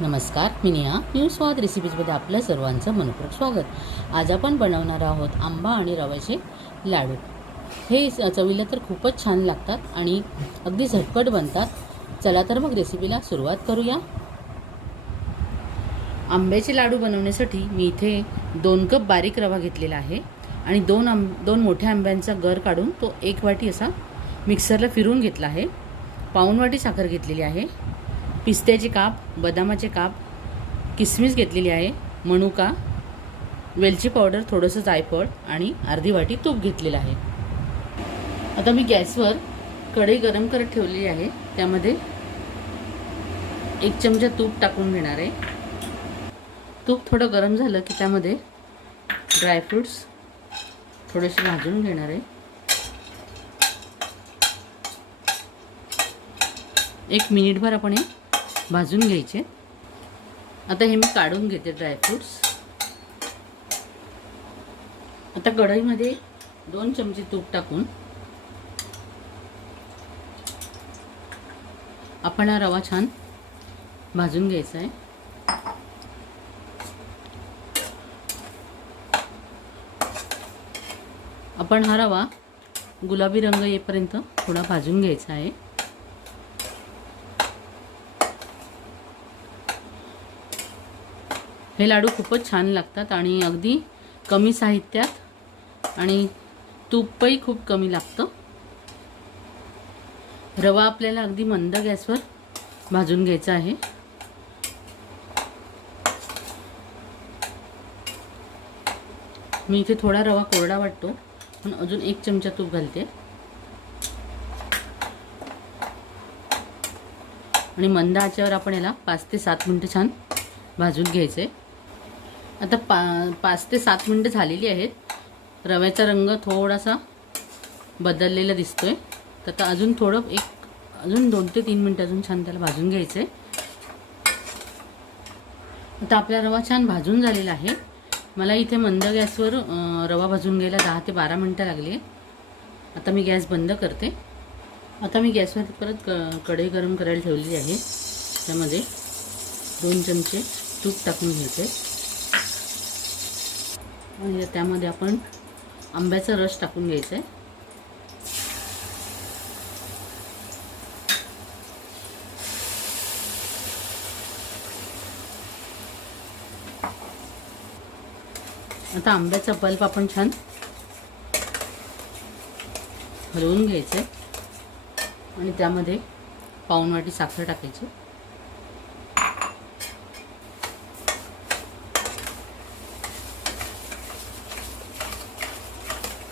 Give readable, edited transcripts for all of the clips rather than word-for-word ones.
नमस्कार, मी नेहा न्यू स्वाद रेसिपीजमध्ये आपल्या सर्वांचं मनपूर्वक स्वागत. आज आपण बनवणार आहोत आंबा आणि रव्याचे लाडू. हे चवीला तर खूपच छान लागतात आणि अगदी झटपट बनतात. चला तर मग रेसिपीला सुरुवात करूया. आंब्याचे लाडू बनवण्यासाठी मी इथे 2 कप बारीक रवा घेतलेला आहे आणि दोन मोठ्या आंब्यांचा गर काढून तो 1 वाटी असा मिक्सरला फिरवून घेतला आहे. पाऊण वाटी साखर घेतलेली आहे. पिस्त्याचे काप, बदामाचे काप, किसमिस घेतलेली आहे, मनुका, वेलची पावडर, थोडंसं जायफळ आणि अर्धी वाटी तूप घेतलेलं आहे. आता मी गॅसवर कढई गरम करत ठेवलेली आहे. त्यामध्ये 1 चमचा तूप टाकून घेणार आहे. तूप थोडं गरम झालं की त्यामध्ये ड्रायफ्रूट्स थोडेसे भाजून घेणार आहे. 1 मिनिटभर आपण हे भाजून घ्यायचे. आता हे मी काढून घेते ड्रायफ्रूट्स. आता कढईमध्ये 2 चमचे तूप टाकून आपण हा रवा छान भाजून घ्यायचा आहे. आपण हा रवा गुलाबी रंग येईपर्यंत थोडा भाजून घ्यायचा आहे. हे लाडू खूपच छान लागतात आणि अगदी कमी साहित्यात आणि तूपही खूप कमी लागतं. रवा आपल्याला अगदी मंद गॅसवर भाजून घ्यायचा आहे. मी इथे थोडा रवा कोरडा वाटतो पण अजून 1 चमचा तूप घालते आणि मंद आचेवर आपण याला 5 ते 7 मिनिटं छान भाजून घ्यायचे. आता 5 ते 7 मिनिटं झालेली आहेत. रव्याचा रंग थोडासा बदललेला दिसतोय. तर आता अजून 2 ते 3 मिनिटं अजून छान त्याला भाजून घ्यायचे. आता आपला रवा छान भाजून झालेला आहे. मला इथे मंद गॅसवर रवा भाजून घ्यायला 10 ते 12 मिनिटं लागली. आता मी गॅस बंद करते. आता मी गॅसवर परत कढई गरम करायला ठेवलेली आहे. त्यामध्ये 2 चमचे तूप टाकून घ्यायचे आणि त्यामध्ये आपण आंब्याचा रस टाकून घ्यायचा आहे. आता आंब्याचा पल्प आपण छान हलवून घ्यायचं आणि त्यामध्ये पाऊण वाटी साखर टाकायची.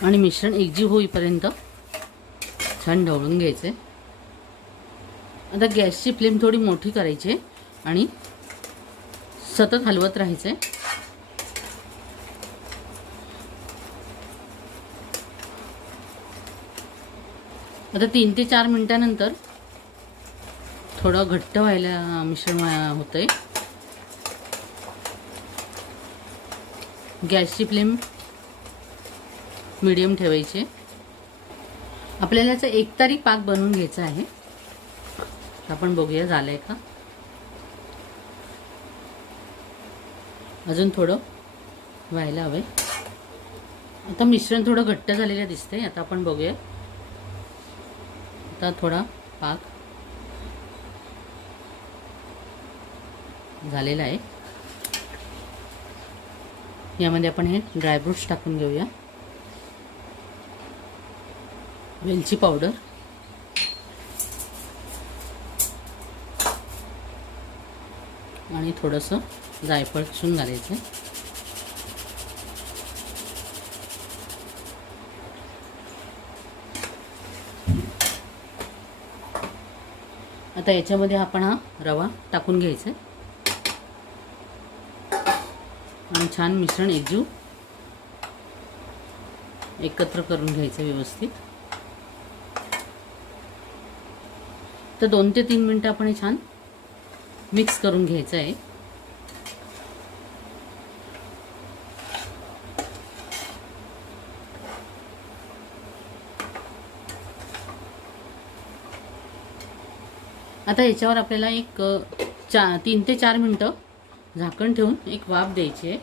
आणि मिश्रण एकजीव होईपर्यंत छान ढवळून घ्यायचे. आता गॅसची फ्लेम थोडी मोठी करायची आणि सतत हलवत राहायचे. आता 3 ते 4 मिनिटांनंतर थोडं घट्ट व्हायला मिश्रण होतंय. गॅसची फ्लेम मीडियम ठेवायचे. आपल्याला याचा एकतारी पाक बनवून घ्यायचा आहे. आपण बघूया झालंय का. अजून थोडं व्हायला हवंय. आता मिश्रण थोडं घट्ट झालेलं दिसतंय. आता आपण बघूया. आता थोडा पाक झालेला आहे. यामध्ये आपण हे ड्रायफ्रूट्स टाकून घेऊया. वेलची पावडर, आणि थोडंसं जायफळ किसून घालायचं. आता याच्यामध्ये आपण हा रवा टाकून घ्यायचा आणि छान मिश्रण एकत्र करून घ्यायचं व्यवस्थित. तर 2 ते 3 मिनिटं आपण हे छान मिक्स करून घ्यायचं आहे. आता याच्यावर आपल्याला एक 3 ते 4 मिनटं झाकण ठेवून एक वाफ द्यायची आहे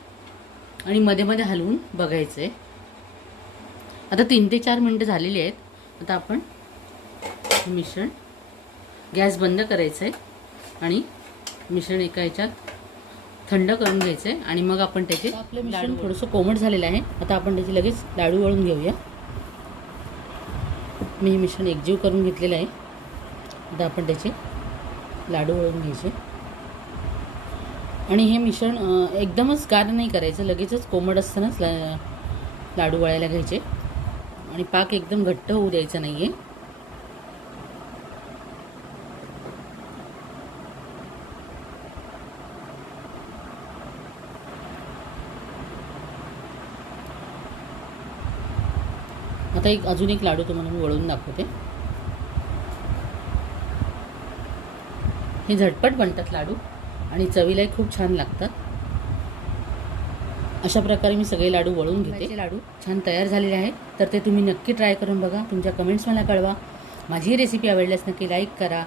आणि मध्ये मध्ये हलवून बघायचं आहे. आता 3 ते 4 मिनटं झालेली आहेत. आता आपण मिश्रण गॅस बंद करायचं आहे आणि मिश्रण एका ह्याच्यात थंड करून घ्यायचं आहे आणि मग आपण त्याचे आपलं मिश्रण थोडंसं कोमट झालेलं आहे. आता आपण त्याचे लगेच लाडू वळून घेऊया. मी हे मिश्रण एकजीव करून घेतलेलं आहे. आता आपण त्याचे लाडू वळून घ्यायचे आणि हे मिश्रण एकदमच गार नाही करायचं, लगेचच कोमट असतानाच लाडू वळायला घ्यायचे आणि पाक एकदम घट्ट होऊ द्यायचा नाही आहे. आता अजून एक लाडू तुम्हाला मी वळून दाखवते. हे झटपट बनतात लाडू आणि चवीलाही खूप छान लागतात. अशा प्रकारे मी सगळे लाडू वळून घेते. लाडू छान तयार झालेले आहेत, तर ते तुम्ही नक्की ट्राय करून बघा. तुमच्या कमेंट्स मला कळवा. माझी ही रेसिपी आवडल्यास नक्की लाईक करा,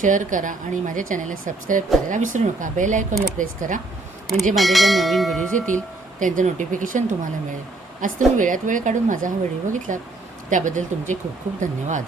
शेअर करा आणि माझ्या चॅनलला सबस्क्राईब करायला विसरू नका. बेल आयकॉनला प्रेस करा म्हणजे माझे ज्या नवीन व्हिडिओज येतील त्यांचं नोटिफिकेशन तुम्हाला मिळेल. आज तुम्ही वेळात वेळ काढून माझा हा व्हिडिओ बघितला त्याबद्दल तुमचे खूप खूप धन्यवाद.